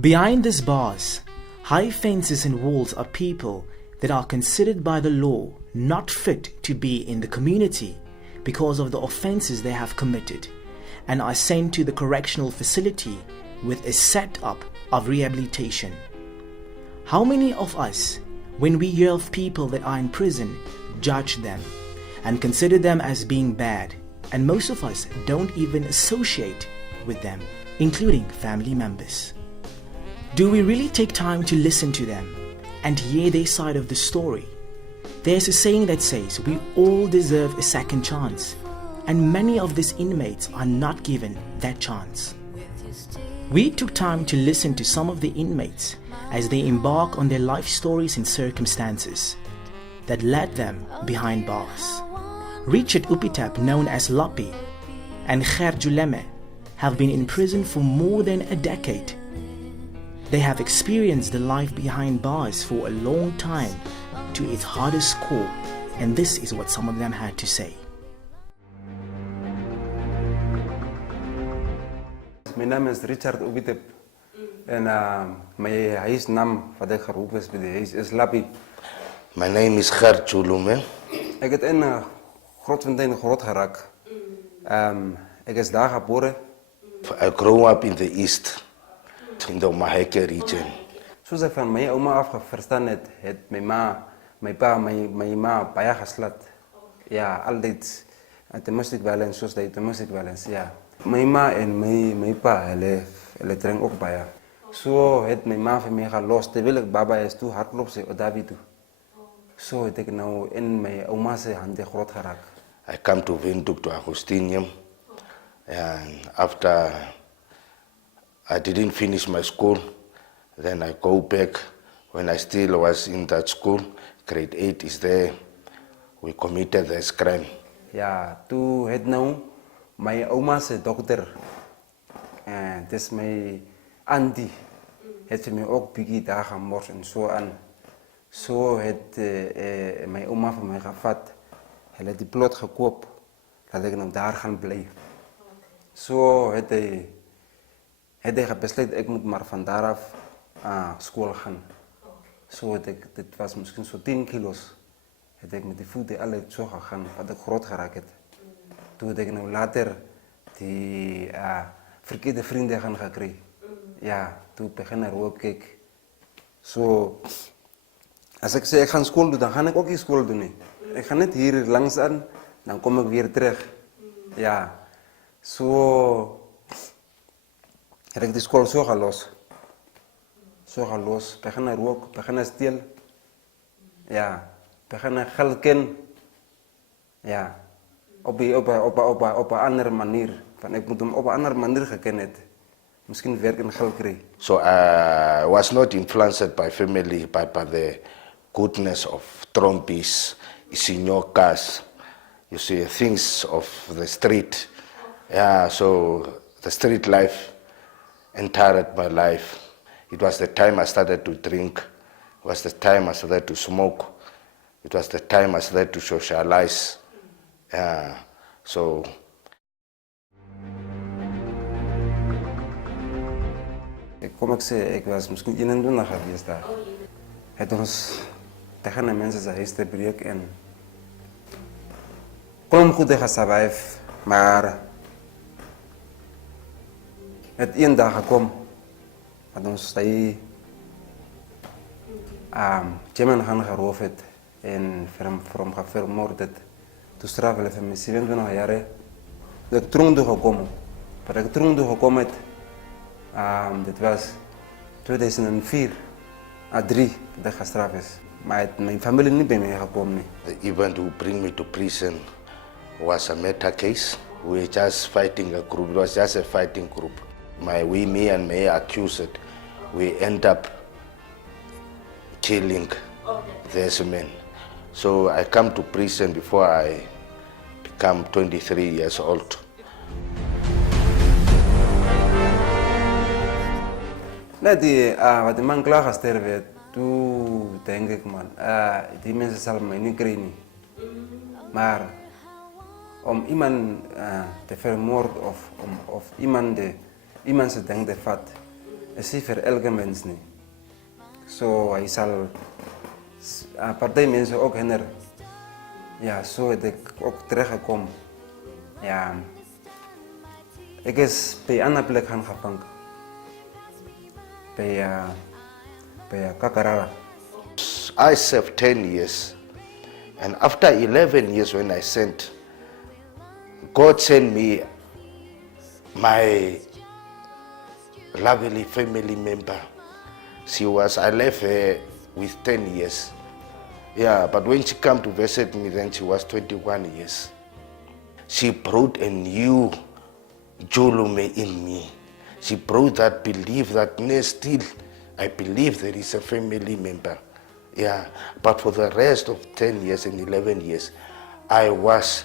Behind these bars, high fences and walls are people that are considered by the law not fit to be in the community because of the offences they have committed, and are sent to the correctional facility with a setup of rehabilitation. How many of us, when we hear of people that are in prison, judge them and consider them as being bad, and most of us don't even associate with them, including family members? Do we really take time to listen to them and hear their side of the story? There's a saying that says we all deserve a second chance, and many of these inmates are not given that chance. We took time to listen to some of the inmates as they embark on their life stories and circumstances that led them behind bars. Richard Upitap, known as Lappy, and Ger Juleme have been in prison for more than a decade. They have experienced the life behind bars for a long time to its hardest core, and this is what some of them had to say. My name is Richard Upitap, and my huisnaam wat ek geroep is by die huis is Lappy. My name is Ger Juleme. Ek het in Grootfontein groot geraak. Ek is daar gebore. I grew up in the east, in the Maheke region. Soos ek van my ouma af verstaan het, het my pa, my ma baie geslat. Ja, altyd domestic violence, soos die domestic violence, ja. My ma en my pa, hulle drink ook baie. So het my ma vir my gelos, terwyl ek baba is toe hardloop sy Odabi toe. So het ek nou in my ouma se hande groot geraak. I come to Windhoek to Agostinium, and after I didn't finish my school, then I go back. When I still was in that school, grade 8 is there, we committed this crime. Ja, toe het nou my ouma se dokter, dis my auntie, het vir my ook bietjie daar gemors en so aan. So het my ouma vir my gevat, hulle het die plot gekoop, dat ek nou daar gaan bly. So het hy besluit ek moet maar van daar af school gaan. So dit was misschien zo 10 kilo's. Het ik met die voeten alle zo gegaan, wat ik groot geraakt heb. Toen heb ik nou later die verkeerde vrienden gaan gekregen. Ja, toen begin er ook ik. Zo, als ik zeg ik ga school doen, dan ga ik ook in school doen. Ik ga niet hier langs aan, dan kom ik weer terug. Ja, zo heb ik de school zo gelost. Zo gelost, begin er ook, begin er stil. Ja, begin er geld kennen. Ja, op een andere manier. Van, ik moet hem op een andere manier gekend. Misschien werk en geld krijgen. So I was not influenced by family, but by the goodness of trompies, isinyokas, you see, things of the street. Yeah, so the street life entered my life. It was the time I started to drink. It was the time I started to smoke. It was the time I started to socialize. Yeah, so. Kom ik zeggen, ik was misschien 21 geweest daar. Het was tegen de mensen zijn huis te breken en kon goed tegen survive, maar het één dag gekomen. Dat ons daar German gaan geroofd en from vermoord. Toen strafelen van mijn 27 jaar. Dat ik terug gekomen. Wat ik terug gekomen dit was 2004 à 3 dat gestraft is. Maar mijn familie niet bij mij gekomen. The event who bring me to prison was a meta case. We were just fighting a group. It was just a fighting group. Me and my accused, we end up killing these men. So I come to prison before I become 23 years old. Nee, wat die man klaar gesterven werd, toen denk ik man, die mensen zullen mij niet krijgen. Maar om iemand te vermoorden of iemand zijn denkt vat, is nie vir elke mens nie. So hy sal party mense ook hinder. Ja, so het ek ook teruggekom. Ja, ek is by 'n ander plek gaan gevang. By Kakarara. I served 10 years. And after 11 years when I sent, God sent me my lovely family member. I left her with 10 years. Yeah, but when she came to visit me, then she was 21 years. She brought a new Julume in me. She brought that belief that still I believe there is a family member. Yeah, but for the rest of 10 years and 11 years, I was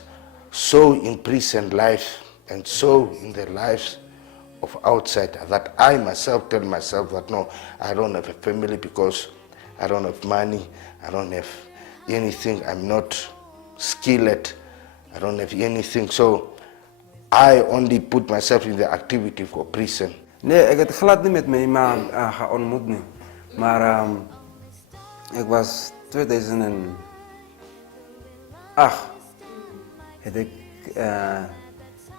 so in prison life and so in the lives of outside that I myself tell myself that no, I don't have a family because I don't have money, I don't have anything, I'm not skilled, I don't have anything. So I only put myself in the activity for prison. Nee, ek het glad nie met my ma geontmoet nie. Maar ek was 2008 het ek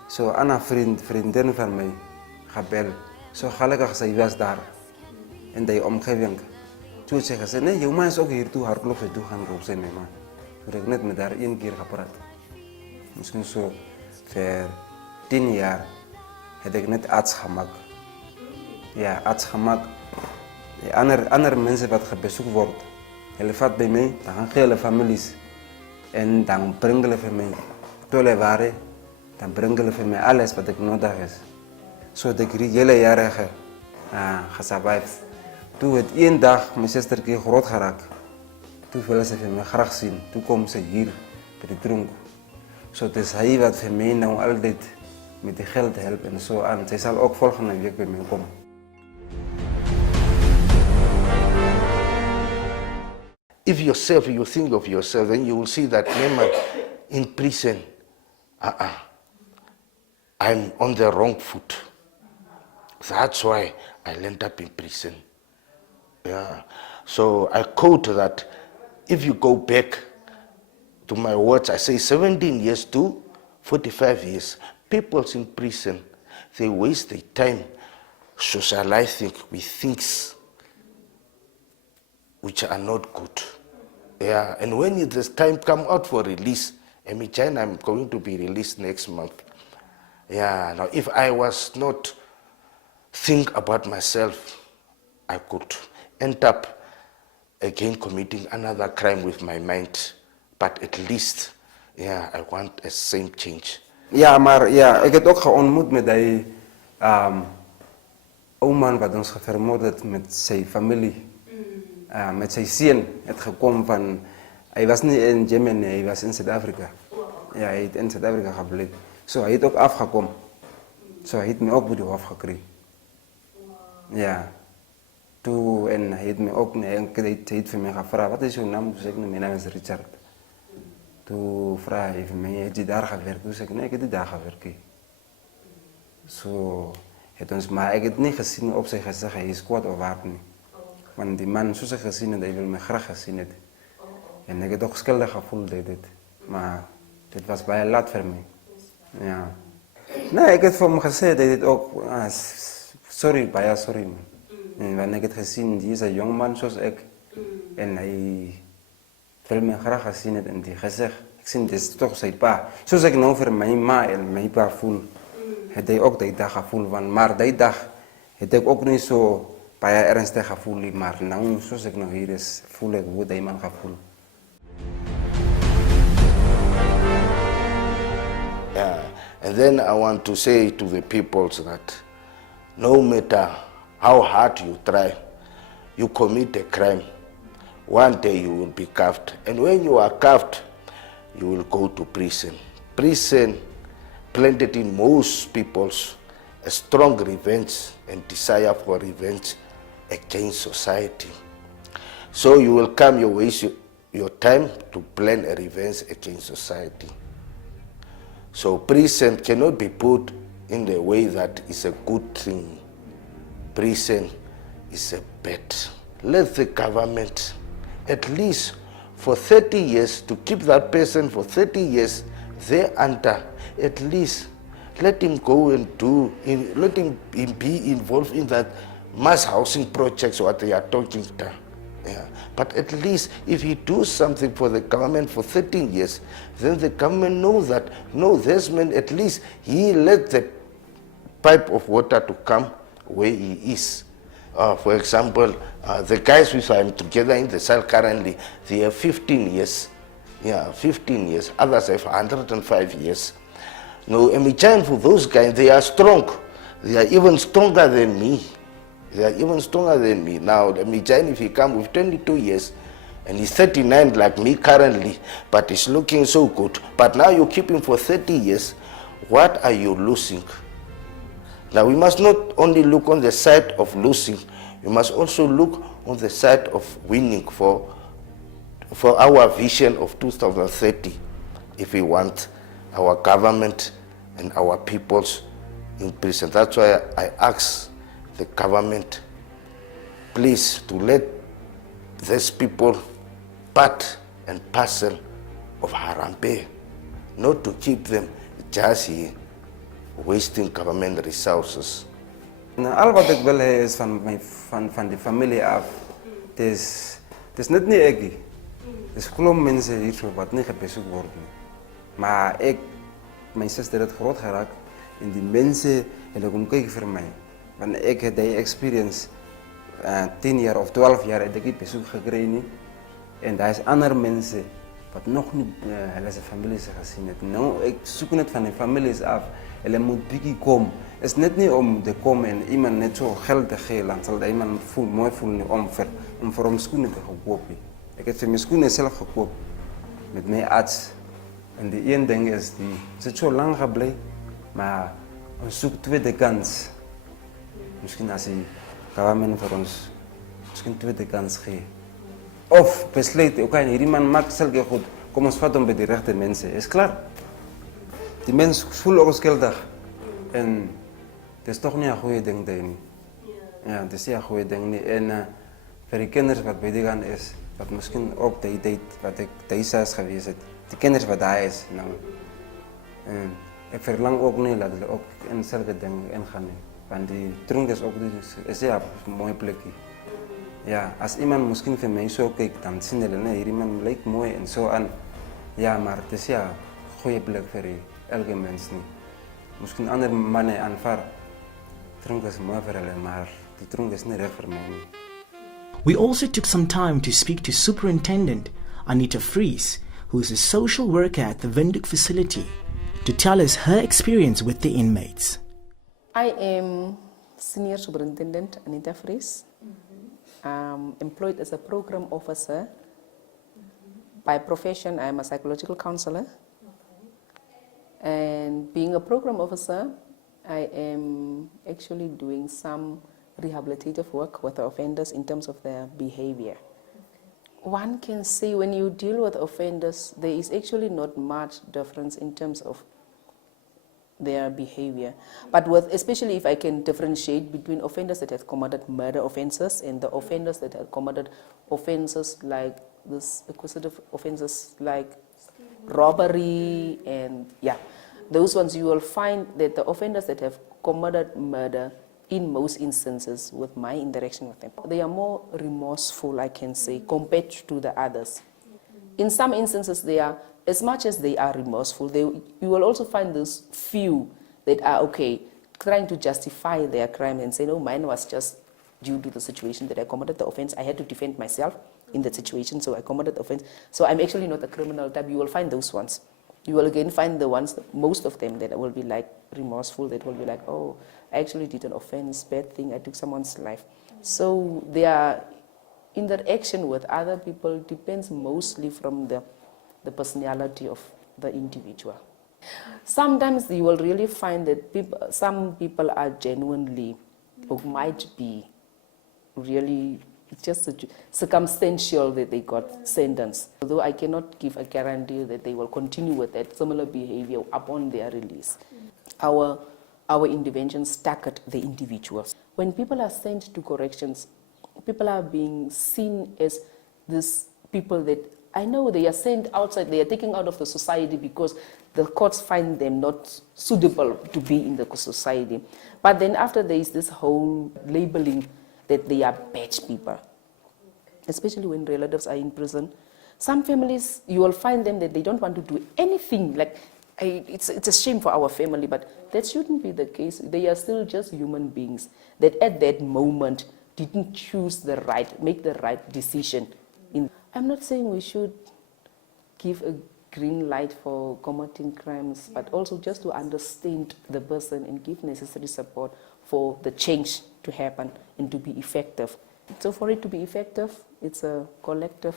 so aan 'n vriendin van my gebel. So gelukkig sy was daar in die omgewing. Toe sê sy nee, jou ma is ook hier toe hardloop sy toe gaan roep sy my ma. So ek net met haar een keer gepraat. Miskien so vir 10 jaar het ek net arts gemaak. Ja, arts gemaak. Die ander mense wat gebesoek word, hulle vat by my, dan gaan hulle families en dan bring hulle vir my tolle ware, dan bring hulle vir my alles wat ek nodig is. So dat ek hele jare gesurvive. Toe het een dag my sustertjie groot geraak. Toe wil sy vir my graag sien. Toe kom sy hier by die tronk. So dit is hy wat vir my nou altyd met die geld help en so aan. Sy sal ook volgende week by my kom. If you think of yourself, then you will see that in prison, I'm on the wrong foot. That's why I ended up in prison. Yeah. So I quote that if you go back to my words, I say 17 years to 45 years. People in prison, they waste their time socializing with things which are not good. Yeah, and when this time come out for release, I'm going to be released next month. Yeah, now if I was not think about myself, I could end up again committing another crime with my mind. But at least, yeah, I want a same change. Ja, maar ja, ek het ook geontmoet met die ou man wat ons vermoord het met sy familie. Met sy seun het gekom van, hy was nie in Germany, hy was in Suid-Afrika. Ja, hy het in Suid-Afrika gebleef. So hy het ook afgekom. So hy het my ook by die hof gekry. Ja. Toe, en hy het my ook, hy het vir my gevra, wat is jou naam? Toe sê ek, my naam is Richard. Toe vraag hy vir my, het jy daar gewerkt? Toe sê ek, nee, ek het nie daar gewerkt. So het ons, maar ek het nie gesien op sy gezicht, hy is kwaad of waard nie. Want die man, soos ek gesien het, hy wil my graag gesien het. En ek het ook skuldig gevoel dit. Maar dit was baie laat vir my. Ja. Nee, ek het vir hom gesê, dat dit ook, sorry, baie sorry man. En wanneer ek het gesien, die is een jong man soos ek. En hy wil my graag gesien het in die gezicht. Ek sien, dit is toch sy pa. Soos ek nou vir my ma en my pa voel, het hy ook die dag gevoel. Maar die dag het ek ook nie so baie ernstig gevoel, maar nou, soos ek nou hier is, voel ek hoe die man gevoel. Yeah, and then I want to say to the people that no matter how hard you try, you commit a crime, one day you will be cuffed. And when you are cuffed, you will go to prison. Prison planted in most people's a strong revenge and desire for revenge against society. So you will come, you waste your time to plan a revenge against society. So prison cannot be put in the way that is a good thing. Prison is a bet. Let the government, at least for 30 years, to keep that person for 30 years there under, at least let him go and let him be involved in that mass housing projects what they are talking about. Yeah. But at least if he does something for the government for 13 years, then the government knows that, no, this man, at least he let the pipe of water to come where he is. For example, the guys which I'm together in the cell currently, they have 15 years. Yeah, 15 years. Others have 105 years. Now, imagine for those guys, they are strong. They are even stronger than me. They are even stronger than me. Now, imagine if he comes with 22 years and he's 39 like me currently, but he's looking so good. But now you keep him for 30 years, what are you losing? Now, we must not only look on the side of losing, we must also look on the side of winning for our vision of 2030, if we want our government and our peoples in peace. And that's why I ask the government, please, to let these people part and parcel of Harambee, not to keep them just here wasting government resources. Al wat ek wil hê is van die familie af. Dis net nie ek nie. Dis klomp mense hier so wat nie gebesoek word nie. Maar my suster het groot geraak en die mense hulle kom kyk vir my. Want ek het die experience 10 jaar of 12 jaar het ek nie besoek gekry nie. En daar is ander mense wat nog nie hulle se families gesien het. Nou ek soek net van die families af. Hulle moet bietjie kom. Is net nie om te kom en iemand net so geld te gee, dan sal iemand mooi voel nie om vir hom skoene te koop. Ek het vir my skoene self gekoop met my arts. En die een ding is het so lang gebly, maar ons soek tweede kans. Miskien as die government vir ons miskien tweede kans gee. Of besluit, okay, hierdie man maak sulke goed, kom ons vat hom by die regte mense. Is klaar. Die mens voel ook skuldig. En dit is toch niet een goede ding daar nie. Ja, het is niet een goede ding nie. En vir die kinders wat by die gaan is, wat miskien ook die tijd wat ek thuis is gewees het, die kinders wat daar is, nou. En ek verlang ook nie dat hulle ook in sulke dinge ingaan nie. Want die tronk is ook is ja, een mooie plekje. Ja, as iemand miskien vir my so kyk, dan sien hulle, nee, hierdie man lyk mooi en so aan. Ja, maar het is ja, goeie plek vir elke mens nie. Miskien ander manne aanvaar. Tronk is mooi vir hulle, maar die tronk is nie reg vir my nie. We also took some time to speak to Superintendent Anita Fries, who is a social worker at the Windhoek facility, to tell us her experience with the inmates. I am Senior Superintendent Anita Fries, employed as a program officer. By profession, I am a psychological counselor. And being a program officer, I am actually doing some rehabilitative work with the offenders in terms of their behavior. One can say when you deal with offenders, there is actually not much difference in terms of their behavior. But especially if I can differentiate between offenders that have committed murder offenses and the offenders that have committed offenses like this acquisitive offenses like robbery and those ones, you will find that the offenders that have committed murder, in most instances with my interaction with them, they are more remorseful, I can say, compared to the others. In some instances, they are, as much as they are remorseful, you will also find those few that are okay, trying to justify their crime and say, no, mine was just due to the situation that I committed the offense. I had to defend myself in that situation, so I committed the offense. So I'm actually not a criminal type. You will find those ones. You will again find the ones, most of them, that will be like remorseful, that will be like, oh, I actually did an offense, bad thing, I took someone's life. So their interaction with other people depends mostly from the personality of the individual. Sometimes you will really find that some people are genuinely, or might be really, it's just circumstantial that they got sentenced. Although I cannot give a guarantee that they will continue with that similar behavior upon their release. Our interventions target the individuals. When people are sent to corrections, people are being seen as these people that I know they are sent outside, they are taken out of the society because the courts find them not suitable to be in the society. But then after there is this whole labeling that they are bad people, especially when relatives are in prison. Some families, you will find them that they don't want to do anything. Like, it's a shame for our family, but that shouldn't be the case. They are still just human beings that at that moment didn't choose the right, make the right decision. I'm not saying we should give a green light for committing crimes, but also just to understand the person and give necessary support for the change to happen and to be effective. So for it to be effective, it's a collective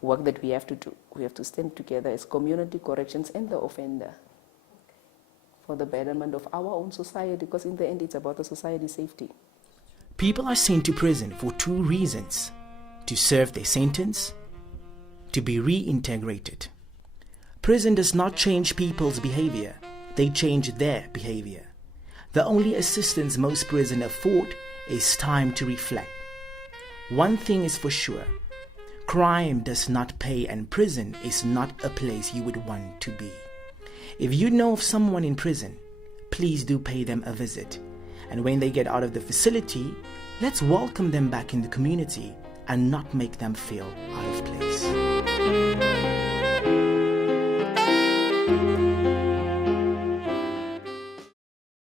work that we have to do. We have to stand together as community, corrections, and the offender for the betterment of our own society, because in the end, it's about the society's safety. People are sent to prison for two reasons: to serve their sentence, to be reintegrated. Prison does not change people's behavior, they change their behavior. The only assistance most prisoners afford is time to reflect. One thing is for sure: crime does not pay, and prison is not a place you would want to be. If you know of someone in prison, please do pay them a visit. And when they get out of the facility, let's welcome them back in the community and not make them feel out of place.